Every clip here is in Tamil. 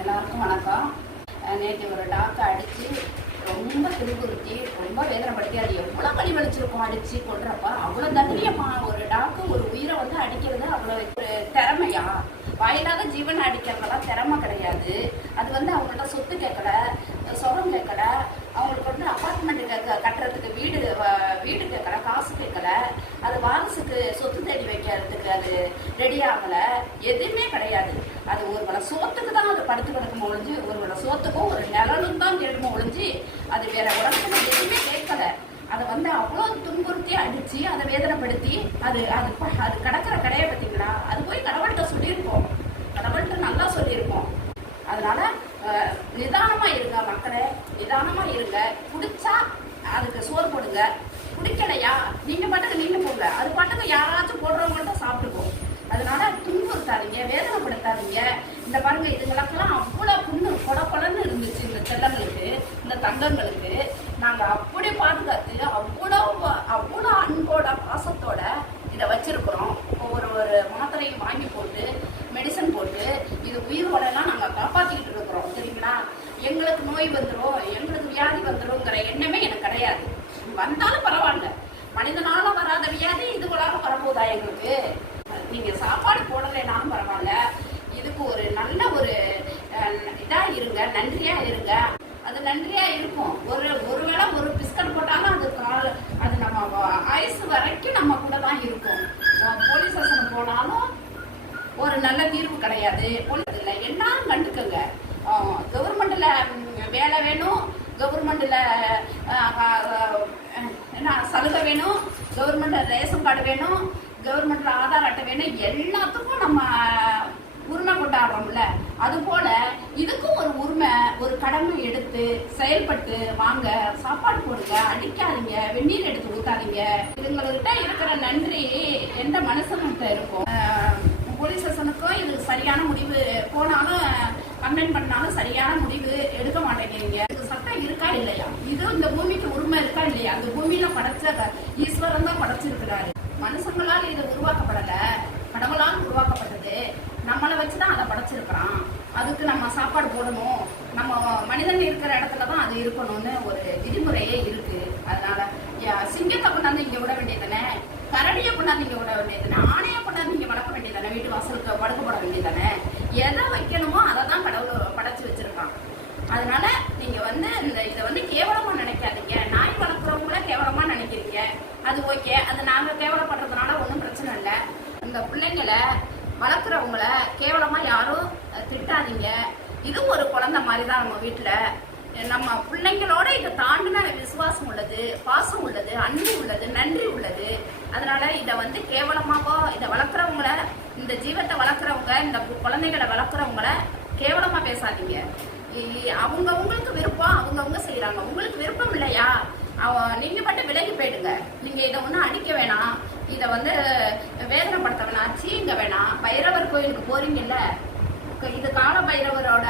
எல்லாருக்கும் வணக்கம். நேற்று ஒரு டாக்கை அடித்து ரொம்ப துன்புறுத்தி ரொம்ப வேதனைப்படுத்தி அது எவ்வளோ வழி வலிச்சிருக்கும் அடித்து கொள்றப்ப அவ்வளோ தைரியமா ஒரு டாக்கு ஒரு உயிரை வந்து அடிக்கிறது அவ்வளோ ஒரு திறமையா? வாயில்லாத ஜீவன் அடிக்கிறதெல்லாம் திறமை கிடையாது. அது வந்து அவங்கள்ட்ட சொத்து கேட்கல சொரம் கேட்கல அவங்களுக்கு வந்து அப்பார்ட்மெண்ட் கேட்க கட்டுறதுக்கு வீடு வீடு கேட்கல காசு கேட்கல. அது வாரிசுக்கு சொத்து தேடி வைக்கிறதுக்கு அது ரெடி ஆகலை எதுவுமே கிடையாது. அது ஒரு சோத்துக்கு தான் அது படுத்து கிடக்கும் ஒழிஞ்சு ஒரு சோத்துக்கும் ஒரு நிழலும் தான் தேடுமோ ஒழிஞ்சு அது வேற உடம்புல எதுவுமே கேட்கல. அதை வந்து அவ்வளோ துன்புறுத்தி அடிச்சு அதை வேதனைப்படுத்தி அது அது அது கிடக்கிற கடையை பார்த்தீங்களா? அது போய் கடவுள்கிட்ட சொல்லியிருக்கோம் கடவுள்கிட்ட நல்லா சொல்லியிருக்கோம் அதனால நிதானமாக நிதானமா இருங்க மக்களே நிதானமா இருங்க. பிடிச்சா அதுக்கு சோறு போடுங்க. பிடிக்கலையா நீங்க பாட்டுக்கு நீங்க போங்க. அது பாட்டுக்கு யாராச்சும் போடுறவங்கள்ட்ட சாப்பிட்டுக்கும் அதனால துன்புறுத்தாதீங்க வேதனைப்படுத்தாதீங்க இந்த பாருங்க இதுங்களுக்கெல்லாம் அவ்வளோ புண்ணு கொட கொடன்னு இருந்துச்சு இந்த செல்லங்களுக்கு இந்த தங்கங்களுக்கு நாங்க அப்படி பாதுகாத்து அவ்வளோ அவ்வளோ அன்போட பாசத்தோட இதை வச்சிருக்கிறோம் ஒவ்வொரு ஒரு மாத்திரையும் வாங்கி போட்டு மெடிசன் போட்டு இது உயிர் வளெல்லாம் நாங்கள் காப்பாற்றிக்கிட்டு இருக்கிறோம் சரிங்களா எங்களுக்கு நோய் வந்துடும் எங்களுக்கு வியாதி வந்துருங்கிற எண்ணமே எனக்கு கிடையாது வந்தாலும் பரவாயில்ல. மனிதனால வராத வியாதி இதுகளால வரப்போதா எங்களுக்கு? நீங்க சாப்பாடு போடலைனாலும் பரவாயில்ல. இதுக்கு ஒரு நல்ல ஒரு இதா இருங்க நன்றியா இருங்க. அது நன்றியா இருக்கும். ஒரு ஒருவேளை ஒரு பிஸ்கட் போட்டாலும் அது கால் அது நம்ம ஆயுசு வரைக்கும் நம்ம கூட தான் இருக்கும். போலீஸ் ஸ்டேஷன் போனாலும் ஒரு நல்ல தீர்வு கிடையாது. போலீஸ் இல்லை எல்லாரும் கண்டுக்கங்க. கவர்மெண்ட்ல வேலை வேணும். கவர்மெண்டில் என்ன சலுகை வேணும் கவர்மெண்ட் ரேஷன் கார்டு வேணும் கவர்மெண்ட்ல ஆதார் அட்டை வேணும் எல்லாத்துக்கும் நம்ம உரிமை கொண்டாடுறோம்ல. அது போல இதுக்கும் ஒரு உரிமை ஒரு கடமை எடுத்து செயல்பட்டு வாங்க சாப்பாடு போடுங்க அடிக்காதீங்க வெந்நீர் எடுத்து ஊத்தாதீங்க. இதுங்கள்கிட்ட இருக்கிற நன்றி எந்த மனுஷன்கிட்ட இருக்கும்? போலீஸ் ஸ்டேஷனுக்கும் இது சரியான முடிவு போனாலும் கம்ப்ளைண்ட் பண்ணாலும் சரியான முடிவு எடுக்க மாட்டேங்கிறீங்க. இருக்கா இல்லையா? இது இந்த பூமிக்கு உரிமை இருக்கா இல்லையா? அந்த பூமியில படைச்ச க- ஈஸ்வரன் தான் படைச்சிருக்கிறாரு. மனுஷங்களால் இது உருவாக்கப்படல. கடவுளால் உருவாக்கப்பட்டது. நம்மளை வச்சுதான் அதை படைச்சிருக்கிறான். அதுக்கு நம்ம சாப்பாடு போடணும். நம்ம மனிதன் இருக்கிற இடத்துல தான் அது இருக்கணும்னு ஒரு விதிமுறையே இருக்கு. அதனால யா- சிங்கத்தை கொண்டாந்து இங்க விட வேண்டியதானே கரடியை கொண்டாந்து இங்க விட வேண்டியதுன்னா ஆணையை கொண்டாந்து இங்க வளர்க்க வேண்டியதானே வீட்டு வாசலுக்கு படுக்க போட வேண்டியதானே எதை வைக்கணுமோ அதை தான் கடவுள் படைச்சு வச்சிருக்கான் அதனால நீங்க வந்து இந்த இதை வந்து கேவலமா நினைக்காதீங்க நாய் வளர்க்குறவங்கள கேவலமா நினைக்கிறீங்க அது ஓகே அது நாங்க கேவலப்படுறதுனால ஒன்றும் பிரச்சனை இல்லை இந்த பிள்ளைங்களை வளர்க்குறவங்கள கேவலமா யாரும் அஹ், திட்டாதீங்க இது ஒரு குழந்தை மாதிரி தான் நம்ம வீட்டில் நம்ம பிள்ளைங்களோட இதை தாண்டின விசுவாசம் உள்ளது பாசம் உள்ளது அன்பு உள்ளது நன்றி உள்ளது. அதனால இதை வந்து கேவலமாகவோ இதை வளர்க்குறவங்கள இந்த ஜீவத்தை வளர்க்குறவங்க இந்த குழந்தைகளை வளர்க்குறவங்கள கேவலமாக பேசாதீங்க. இ- அவங்கவங்களுக்கு விருப்பம் அவங்கவுங்க செய்கிறாங்க உங்களுக்கு விருப்பம் இல்லையா? அவ- நீங்க மட்டும் விலகி போயிடுங்க. நீங்கள் இதை ஒன்றும் அடிக்க வேணாம். இதை வந்து வேதனைப்படுத்த வேணாம் சீங்க வேணாம். பைரவர் கோயிலுக்கு போறீங்கல்ல? இது கால பைரவரோட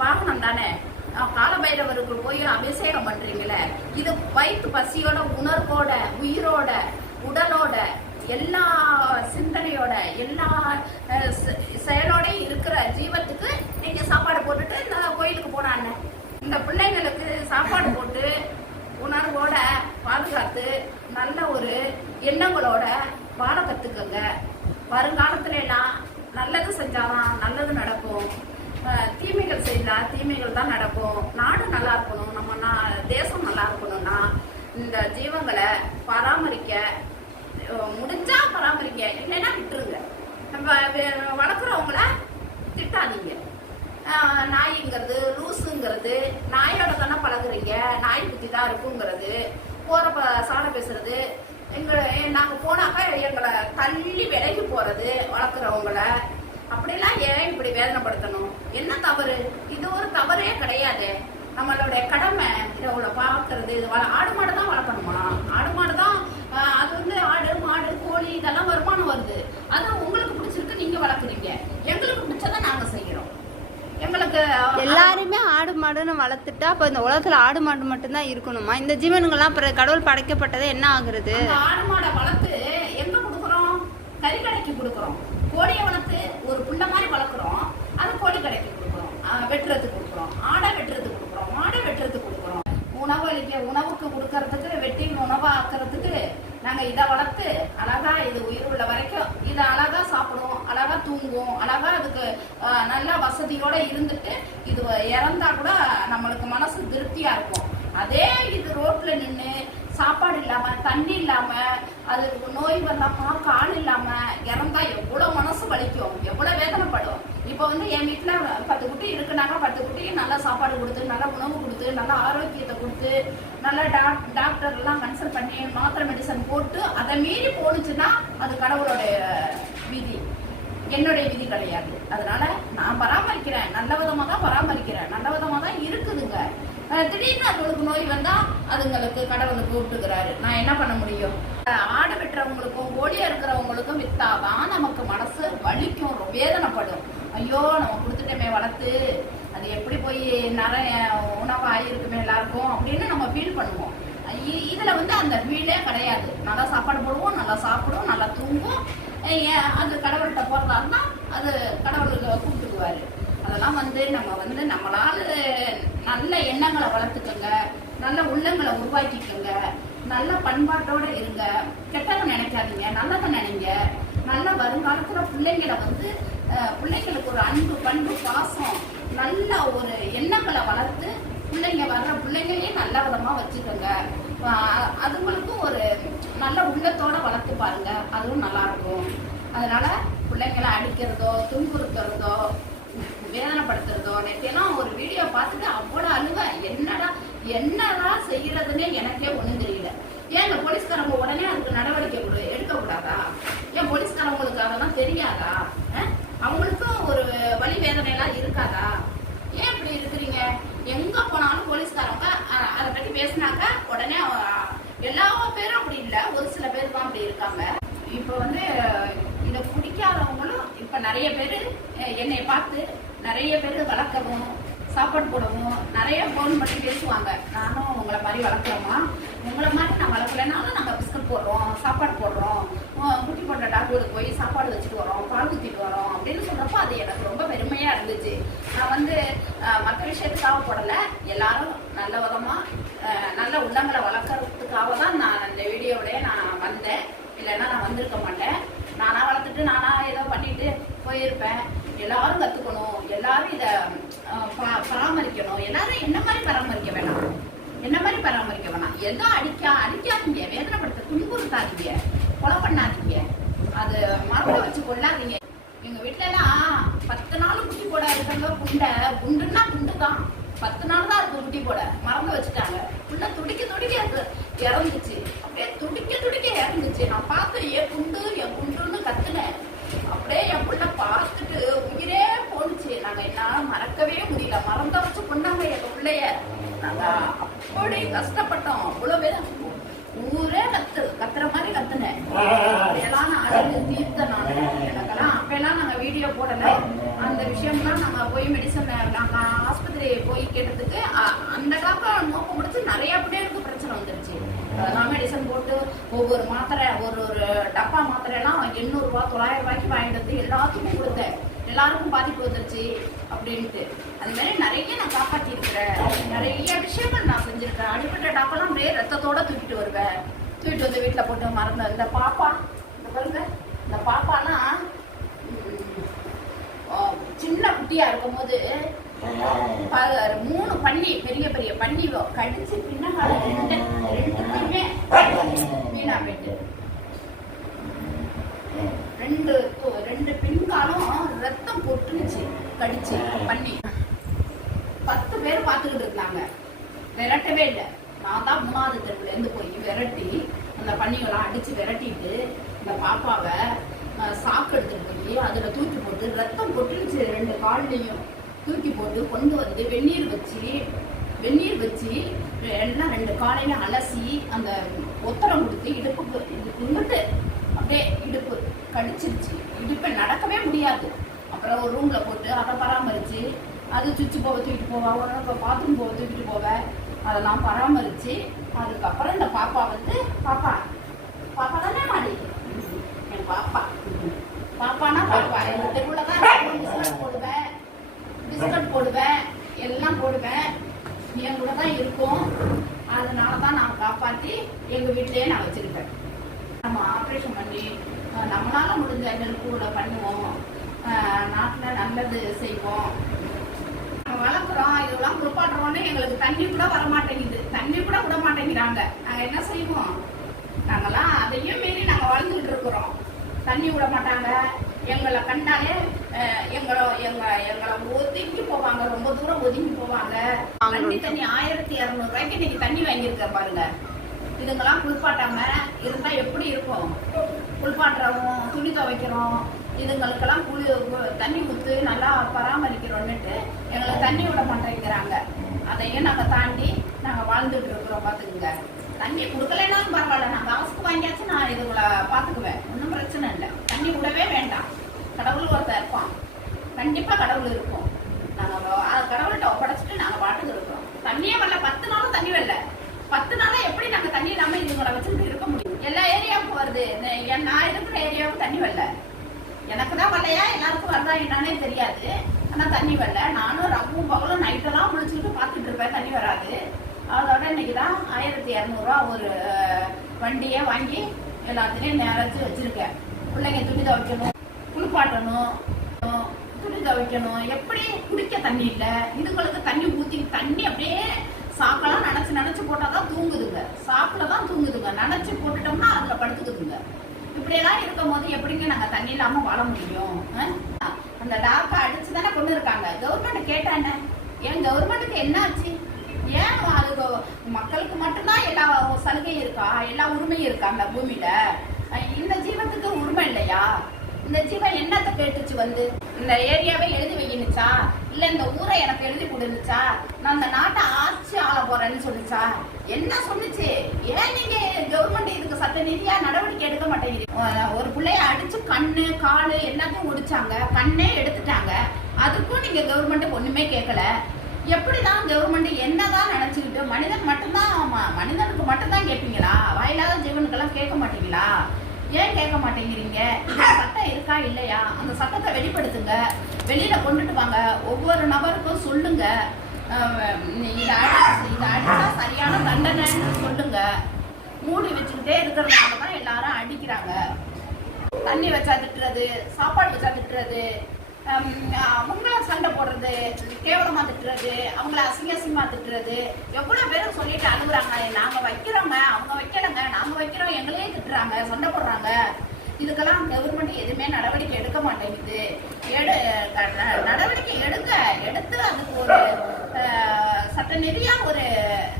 வாகனம் தானே காலபைரவருக்கு கால பைரவருக்கு போய் அபிஷேகம் பண்றீங்களே? இது வயிற்று பசியோட உணர்வோட உயிரோட உடலோட எல்லா சிந்தனையோட எல்லா செயலோடையும் செயலோட இருக்கிற ஜீவத்துக்கு நீங்க சாப்பாடு போட்டுட்டு இந்த கோயிலுக்கு போனான்னு இந்த பிள்ளைங்களுக்கு சாப்பாடு போட்டு உணர்வோட பாதுகாத்து நல்ல ஒரு எண்ணங்களோட வாழ கத்துக்கங்க. வருங்காலத்துல எல்லாம் நல்லது செஞ்சாதான் நல்லது நடக்கும். தீமைகள் செய்தால் தீமைகள் தான் நடக்கும். நாடு நல்லா இருக்கணும். நம்ம நா- தேசம் நல்லா இருக்கணும்னா இந்த ஜீவங்களை பராமரிக்க முடிஞ்சா பராமரிக்க இல்லைன்னா விட்டுருங்க. நம்ம வே- வளர்க்குறவங்கள திட்டாதீங்க. நாய்ங்கிறது லூஸுங்கிறது நாயோட தானே பழகுறீங்க. நாய் புத்தி தான் இருக்குங்கிறது போகிற சாட பேசுறது எங்களை நாங்கள் நாங்க போனாக்கா எங்களை தள்ளி விலகி போகிறது வளர்க்குறவங்கள. அப்படிலாம் ஏன் இப்படி வேதனை என்ன தவறு இது ஒரு தவறே கிடையாது நம்மளுடைய கடமை இவ்வளோ பார்க்கறது இது வள ஆடு மாடு தான் வளர்க்கணுமா? ஆடு மாடு தான் அது வந்து ஆடு மாடு கோழி இதெல்லாம் வருமானம் வருது. அதான் உங்களுக்கு பிடிச்சிருக்கு நீங்க வளர்க்குறீங்க. எங்களுக்கு பிடிச்சதை நாங்க செய்யறோம். எங்களுக்கு எல்லாருமே ஆடு மாடுன்னு வளர்த்துட்டா அப்ப இந்த உலகத்துல ஆடு மாடு மட்டும்தான் இருக்கணுமா? இந்த ஜீவனுங்கெல்லாம் அப்புறம் கடவுள் படைக்கப்பட்டது என்ன ஆகுறது? ஆடு மாடை வளர்த்து எங்க கொடுக்குறோம்? கறிக்கடைக்கு கொடுக்குறோம். கோழியை வளர்த்து ஒரு புள்ள மாதிரி வளர்க்குறோம். அது கோழி கடைக்கு கொடுக்குறோம். வெட்டுறதுக்கு கொடுக்குறோம். ஆடை வெட்டுறதுக்கு உணவளிக்க உணவு உணவுக்கு கொடுக்கறதுக்கு வெட்டின் உணவா ஆக்குறதுக்கு நாங்க இதை வளர்த்து அழகா இது உயிர் உள்ள வரைக்கும் இதை அழகா சாப்பிடும் அழகா தூங்குவோம் அழகா அதுக்கு நல்லா வசதியோடு வசதியோட இருந்துட்டு இது இறந்தா கூட நம்மளுக்கு மனசு திருப்தியா இருக்கும். அதே இது ரோட்ல நின்று சாப்பாடு இல்லாம தண்ணி இல்லாம அது நோய் வந்தா பார்க்க ஆள் இல்லாம இறந்தா எவ்வளவு மனசு வலிக்கும் எவ்வளவு வேதனைப்படும். இப்போ வந்து என் வீட்டில் பத்து குட்டி இருக்குனாக்கா பத்து குட்டியும் நல்லா சாப்பாடு கொடுத்து நல்லா உணவு கொடுத்து நல்லா ஆரோக்கியத்தை கொடுத்து நல்லா டாக் டாக்டர்லாம் கன்சல்ட் பண்ணி மாத்திரை மெடிசன் போட்டு அதை மீறி போணுச்சுன்னா அது கடவுளுடைய விதி. என்னுடைய விதி கிடையாது. அதனால நான் பராமரிக்கிறேன். நல்ல விதமாக தான் பராமரிக்கிறேன். நல்ல விதமாக தான் இருக்குதுங்க. திடீர்னு அதுங்களுக்கு நோய் வந்தா அதுங்களுக்கு கடவுளை கூப்பிட்டுக்கிறாரு. நான் என்ன பண்ண முடியும்? ஆடு வெட்டுறவங்களுக்கும் கோழியா இருக்கிறவங்களுக்கும் வித்தாதான் நமக்கு மனசு வலிக்கும் வேதனைப்படும். ஐயோ நம்ம கொடுத்துட்டோமே வளர்த்து. அது எப்படி போய் நிறைய உணவு ஆகிருக்குமே எல்லாருக்கும் அப்படின்னு நம்ம ஃபீல் பண்ணுவோம். இ- இதுல வந்து அந்த ஃபீலே கிடையாது. நல்லா சாப்பாடு போடுவோம் நல்லா சாப்பிடும் நல்லா தூங்கும் ஏன் அது கடவுள்கிட்ட போறதா இருந்தா அது கடவுளுக்கு கூப்பிட்டுக்குவாரு. அதெல்லாம் வந்து நம்ம வந்து நம்மளால நல்ல எண்ணங்களை வளர்த்துக்கோங்க. நல்ல உள்ளங்களை உருவாக்கிக்கோங்க. நல்ல பண்பாட்டோட இருங்க. கெட்டதை நினைக்காதீங்க நல்லதை நினைங்க. நல்ல வருங்காலத்துல பிள்ளைங்களை வந்து பிள்ளைங்களுக்கு ஒரு அன்பு பண்பு பாசம் நல்ல ஒரு எண்ணங்களை வளர்த்து பிள்ளைங்க வர்ற பிள்ளைங்களையும் நல்ல விதமாக வச்சுக்கோங்க. அதுங்களுக்கும் ஒரு நல்ல உள்ளத்தோட வளர்த்து பாருங்க. அதுவும் நல்லா இருக்கும் அதனால பிள்ளைங்களை அடிக்கிறதோ துன்புறுத்துறதோ வேதனைப்படுத்துறதோ நேற்றையெல்லாம் ஒரு வீடியோ பார்த்துட்டு அவ்வளோ அழுவ. என்னடா என்னடா செய்யறதுன்னே எனக்கே ஒன்றும் தெரியல. ஏன் இந்த போலீஸ்காரங்க உடனே அதுக்கு நடவடிக்கை எடுக்கக்கூடாதா ஏன் போலீஸ்காரங்களுக்கு அதெல்லாம் தெரியாதா? வலி வழி வேதனை எல்லாம் இருக்காதா? ஏன் இப்படி இருக்கிறீங்க? எங்க போனாலும் போலீஸ்காரங்க அதை பத்தி பேசினாக்க உடனே எல்லா பேரும் அப்படி இல்லை. ஒரு சில பேர் தான் அப்படி இருக்காங்க. இப்போ வந்து இதை பிடிக்காதவங்களும் இப்ப நிறைய பேர் என்னை பார்த்து நிறைய பேர் வளர்க்கவும் சாப்பாடு போடவும் நிறைய ஃபோன் பண்ணி பேசுவாங்க. நானும் உங்களை மாதிரி வளர்க்குறோமா? உங்களை மாதிரி நான் வளர்க்கலைனாலும் நாங்கள் பிஸ்கட் போடுறோம் சாப்பாடு போடுறோம். குட்டி போட்ட டாக்டருக்கு போய் சாப்பாடு வச்சு வரோம் பால் குத்திட்டு வரோம் அப்படின்னு சொல்றப்போ அது எனக்கு ரொம்ப பெருமையா இருந்துச்சு நான் வந்து மற்ற விஷயத்துக்காக போடல. எல்லாரும் நல்ல விதமா நல்ல உள்ளங்களை வளர்க்கறதுக்காக தான் நான் இந்த வீடியோவிலே நான் வந்தேன். இல்லைன்னா நான் வந்திருக்க மாட்டேன். நானாக வளர்த்துட்டு நானாக ஏதோ பண்ணிட்டு போயிருப்பேன். எல்லாரும் கற்றுக்கணும் எல்லாரும் இதை அஹ், பராமரிக்கணும். எல்லாரும் என்ன மாதிரி பராமரிக்க வேணாம்? என்ன மாதிரி பராமரிக்க வேணாம்? எதோ அடிக்கா அடிக்காதீங்க. வேதனைப்படுத்த துன்புறுத்தாதீங்க. கொலை பண்ணாதீங்க. அது மரத்தை வச்சு கொள்ளாதீங்க. எங்க வீட்டிலலாம் பத்து நாளும் குட்டி போட இருக்கிறதோ குண்டை. குண்டுன்னா குண்டு தான் பத்து நாள் தான் இருக்கு குட்டி போட. மறந்து வச்சுட்டாங்க. உள்ள துடிக்க துடிக்க அது இறந்துச்சு. அப்படியே துடிக்க துடிக்க இறந்துச்சு. நான் பார்த்து என் குண்டு என் குண்டுன்னு கத்துனேன். அப்படியே என் புள்ள பார்த்துட்டு உயிரே போணுச்சு. நாங்க என்னால மறக்கவே முடியல. மறந்த வச்சு கொண்டாங்க எங்க பிள்ளைய. நாங்க அப்படி கஷ்டப்பட்டோம். அவ்வளவு பேர் ஊரே கத்து கத்துற மாதிரி கத்துனேன். அப்படியெல்லாம் நான் அழகு தீர்த்த நான் எனக்கெல்லாம் அப்பெல்லாம் நாங்க வீடியோ போடல. அந்த விஷயம்லாம் நம்ம போய் மெடிசன் நம்ம ஆஸ்பத்திரி போய் கேட்டதுக்கு அ- அந்த காலத்தில் நோக்கம் முடிச்சு நிறைய பேருக்கு பிரச்சனை வந்துருச்சு. அதெல்லாம் மெடிசன் போட்டு ஒவ்வொரு மாத்திரை ஒரு ஒரு டப்பா மாத்திரைலாம் எண்ணூறுரூவா தொள்ளாயிரம் ரூபாய்க்கு வாங்கிட்டு வந்து எல்லாத்துக்கும் கொடுத்தேன். எல்லாருக்கும் பாதிப்பு வந்துருச்சு அப்படின்ட்டு. அது மாதிரி நிறைய நான் காப்பாற்றிருக்கிறேன் நிறைய விஷயங்கள் நான் செஞ்சுருக்கேன் அடிப்பட்ட டாப்பெல்லாம் அப்படியே ரத்தத்தோட தூக்கிட்டு வருவேன். தூக்கிட்டு வந்து வீட்டில் போட்டு மறந்து இந்த பாப்பா இந்த பாருங்க இந்த பாப்பா சின்ன குட்டியா இருக்கும் போது மூணு பன்னி பெரிய பெரிய பன்னி கடிச்சு பின்னால ரெண்டு ரெண்டுத்தையுமே வீணா போயிட்டு. ரெண்டு ரெண்டு பின்காலும் ரத்தம் பொட்டுனுச்சு கடிச்சு பண்ணி பத்து பேர் பார்த்துக்கிட்டு இருந்தாங்க. விரட்டவே இல்லை. நான் தான் மூணாவது தெருவுல இருந்து போய் விரட்டி அந்த பன்னிகளாம் அடிச்சு விரட்டிட்டு இந்த பாப்பாவை சாக்கு எடுத்துட்டு போய் அதுல தூக்கி போட்டு ரத்தம் ரெண்டு கால்லையும் தூக்கி போட்டு கொண்டு வந்து வெந்நீர் வச்சு வெந்நீர் வச்சு எல்லாம் ரெண்டு காலையில அலசி அந்த ஒத்தரம் கொடுத்து இடுப்புக்கு இது அப்படியே இடுப்பு கடிச்சிருச்சு. இடுப்பை நடக்கவே முடியாது. அப்புறம் ஒரு ரூம்ல போட்டு அதை பராமரிச்சு அது சுவிட்ச் போக தூக்கிட்டு போவா உடனே பாத்ரூம் போக தூக்கிட்டு போவேன் அதெல்லாம் பராமரிச்சு அதுக்கப்புறம் இந்த பாப்பா வந்து பாப்பா பாப்பா தானே மாடி என் பாப்பா. பாப்பானா பாப்பா? எங்க தெருவுல தான் பிஸ்கட் போடுவேன் எல்லாம் போடுவேன் என் கூட தான் இருக்கும் அதனால தான் நான் காப்பாற்றி எங்கள் வீட்டிலேயே நான் வச்சுக்கிட்டேன் நம்ம ஆப்ரேஷன் பண்ணி நம்மளால முடிஞ்ச நெருப்புகளை பண்ணுவோம். நாட்டில் நல்லது செய்வோம். வளர்க்குறோம் இதெல்லாம் குளிப்பாட்டுறோன்னு எங்களுக்கு தண்ணி கூட வர மாட்டேங்குது தண்ணி கூட விட மாட்டேங்கிறாங்க. நாங்கள் என்ன செய்வோம்? நாங்கெல்லாம் அதையும் மீறி நாங்கள் வாழ்ந்துட்டு இருக்கிறோம். தண்ணி விட மாட்டாங்க. எங்களை கண்டாலே எங்களை எங்க எங்களை ஒதுங்கி போவாங்க. ரொம்ப தூரம் ஒதுங்கி போவாங்க. தண்ணி தண்ணி ஆயிரத்தி இரநூறுவாய்க்கு இன்னைக்கு தண்ணி வாங்கியிருக்க பாருங்க. இதுங்கெல்லாம் குளிப்பாட்டாம இருந்தா எப்படி இருக்கும்? குளிப்பாட்டுறோம் துணி துவைக்கிறோம் இதுங்களுக்கெல்லாம் குளி கு- தண்ணி ஊத்து நல்லா பராமரிக்கிறோன்னுட்டு எங்களுக்கு தண்ணி விட மாட்டேங்கிறாங்க. அதையும் நாங்க தாண்டி நாங்க வாழ்ந்துட்டு இருக்கிறோம் பாத்துக்குங்க. தண்ணி கொடுக்கலைனாலும் பரவாயில்ல. நான் காசுக்கு வாங்கியாச்சும் நான் இதுங்களை பாத்துக்குவேன். ஒன்றும் பிரச்சனை இல்லை. தண்ணி விடவே வேண்டாம். கடவுள் ஒருத்தர் இருப்பான். கண்டிப்பா கடவுள் இருக்கும். நாங்க கடவுள்கிட்ட ஒப்படைச்சிட்டு நாங்க பாட்டுக்கு இருக்கிறோம். தண்ணியே வரல பத்து நாளும் தண்ணி வரல பத்து நாளா எப்படி நாங்க தண்ணி இல்லாம இதுங்களை வச்சுக்கிட்டு இருக்க முடியும். எல்லா ஏரியாவுக்கும் வருது. நான் இருக்கிற ஏரியாவுக்கு தண்ணி வரல. எனக்கு தான் வரலையா? எல்லாருக்கும் வரதா என்னன்னே தெரியாது. ஆனால் தண்ணி வரல. நானும் ரவும் பகலும் நைட்டெல்லாம் முடிச்சுக்கிட்டு பார்த்துட்டு இருப்பேன். தண்ணி வராது. அதோட இன்னைக்கு தான் ஆயிரத்தி இரநூறுவா ஒரு வண்டியை வாங்கி எல்லாத்துலேயும் நிறச்சி வச்சுருக்கேன். பிள்ளைங்க துணி துவைக்கணும் குளிப்பாட்டணும் துணி துவைக்கணும். எப்படி குடிக்க தண்ணி இல்லை? இதுங்களுக்கு தண்ணி ஊற்றி தண்ணி அப்படியே சாக்கெல்லாம் நினச்சி போட்டால் தான் தூங்குதுங்க. சாக்கில் தான் தூங்குதுங்க. நினச்சி போட்டுட்டோம்னா அதில் படுத்துக்குதுங்க இப்படியெல்லாம் இருக்கும் போது எப்படிங்க நாங்கள் தண்ணி இல்லாமல் வாழ முடியும்? அந்த டாக்டரை அடிச்சு தானே கொண்டு இருக்காங்க. கவர்மெண்ட் கேட்டானே ஏன் கவர்மெண்ட்டுக்கு என்ன ஆச்சு ஏன் அது மக்களுக்கு மட்டும்தான் எல்லா சலுகையும் இருக்கா? எல்லா உரிமையும் இருக்கா அந்த பூமியில? இந்த ஜீவத்துக்கு உரிமை இல்லையா? இந்த ஜீவன் என்னத்தை கேட்டுச்சு வந்து? இந்த ஏரியாவை எழுதி வைக்கணுச்சா? இல்ல இந்த ஊரை எனக்கு எழுதி கொடுந்துச்சா நான் இந்த நாட்டை ஆட்சி ஆள போறேன்னு சொல்லிச்சா என்ன சொன்னுச்சு? ஏன் நீங்க கவர்மெண்ட் இதுக்கு சட்ட ரீதியா நடவடிக்கை எடுக்க மாட்டேங்கிறீங்க? ஒரு பிள்ளைய அடிச்சு கண்ணு காலு எல்லாத்தையும் ஒடிச்சாங்க. கண்ணே எடுத்துட்டாங்க. அதுக்கும் நீங்க கவர்மெண்ட் ஒண்ணுமே கேட்கல எப்படிதான் கவர்மெண்ட் என்னதான் நினைச்சுக்கிட்டு மனிதன் மட்டும்தான் மனிதனுக்கு மட்டும்தான் கேட்பீங்களா வாயில்லாத ஜீவனுக்கெல்லாம் கேட்க மாட்டீங்களா? ஏன் கேட்க மாட்டேங்கிறீங்க? சட்டம் இருக்கா இல்லையா? அந்த சட்டத்தை வெளிப்படுத்துங்க. வெளியில கொண்டுட்டு வாங்க. ஒவ்வொரு நபருக்கும் சொல்லுங்க. அஹ் இதை அடி சரியான தண்டனைன்னு சொல்லுங்க. மூடி வச்சுக்கிட்டே இருக்கிறதுனால தான் எல்லாரும் அடிக்கிறாங்க. தண்ணி வச்சா திட்டுறது சாப்பாடு வச்சா திட்டுறது அவங்கள சண்டை போடுறது கேவலமா திட்டுறது அவங்கள அசிங்க அசிங்கமா திட்டுறது. எவ்வளவு பேரும் சொல்லிட்டு அழுகுறாங்க. நாங்க வைக்கிறோங்க. அவங்க வைக்கலங்க. நாங்க வைக்கிறோம். எங்களையே திட்டுறாங்க. சண்டை போடுறாங்க. இதுக்கெல்லாம் கவர்மெண்ட் எதுவுமே நடவடிக்கை எடுக்க மாட்டேங்குது. எடு நடவடிக்கை எடுங்க. எடுத்து அதுக்கு ஒரு சட்ட நெறியா ஒரு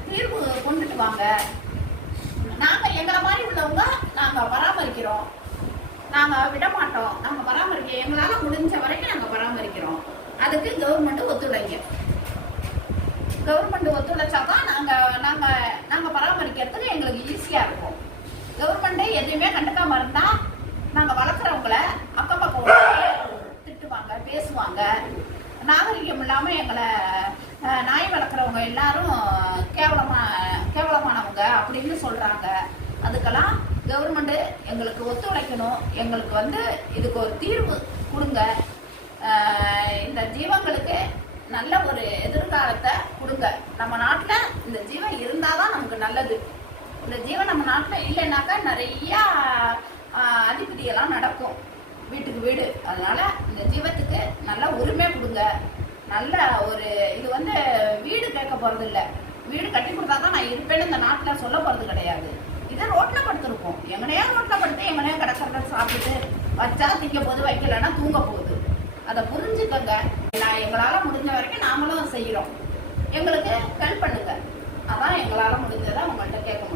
தீர்வு கொண்டுட்டு வாங்க. நாங்க எங்களை மாதிரி உள்ளவங்க நாங்க பராமரிக்கிறோம். நாங்க விட மாட்டோம். நாங்க பராமரிக்க எங்களால முடிஞ்ச வரைக்கும் நாங்க பராமரிக்கிறோம். அதுக்கு கவர்மெண்ட் ஒத்துழைங்க. கவர்மெண்ட் ஒத்துழைச்சாதான் நாங்க நாங்க நாங்க பராமரிக்கிறதுக்கு எங்களுக்கு ஈஸியா இருக்கும். கவர்மெண்ட் எதுவுமே கண்டுக்காம இருந்தா நாங்க வளர்க்குறவங்கள அக்கம் பக்கம் திட்டுவாங்க பேசுவாங்க. நாகரிகம் இல்லாம எங்களை நாய் வளர்க்குறவங்க எல்லாரும் கேவலமா கேவலமானவங்க அப்படின்னு சொல்றாங்க. அதுக்கெல்லாம் கவர்மெண்ட் எங்களுக்கு ஒத்துழைக்கணும். எங்களுக்கு வந்து இதுக்கு ஒரு தீர்வு கொடுங்க. இந்த ஜீவங்களுக்கு நல்ல ஒரு எதிர்காலத்தை கொடுங்க. நம்ம நாட்டில் இந்த ஜீவன் இருந்தாதான் நமக்கு நல்லது. இந்த ஜீவன் நம்ம நாட்டில் இல்லைன்னாக்கா நிறையா அதிபதியெல்லாம் நடக்கும். வீட்டுக்கு வீடு. அதனால இந்த ஜீவத்துக்கு நல்ல உரிமை கொடுங்க. நல்ல ஒரு இது வந்து வீடு கேட்க போறது இல்ல வீடு கட்டி கொடுத்தா தான் நான் இருப்பேன்னு இந்த நாட்டுல சொல்ல போறது கிடையாது. இதை ரோட்ல படுத்திருக்கோம் எங்கனையா ரோட்ல படுத்து எங்கனையா கிடக்கிறத சாப்பிட்டு வச்சா திங்க போது வைக்கலன்னா தூங்க போகுது. அதை புரிஞ்சுக்கங்க. நான் எங்களால முடிஞ்ச வரைக்கும் நாமளும் செய்யறோம். எங்களுக்கு ஹெல்ப் பண்ணுங்க. அதான் எங்களால முடிஞ்சதை உங்கள்கிட்ட கேட்கணும்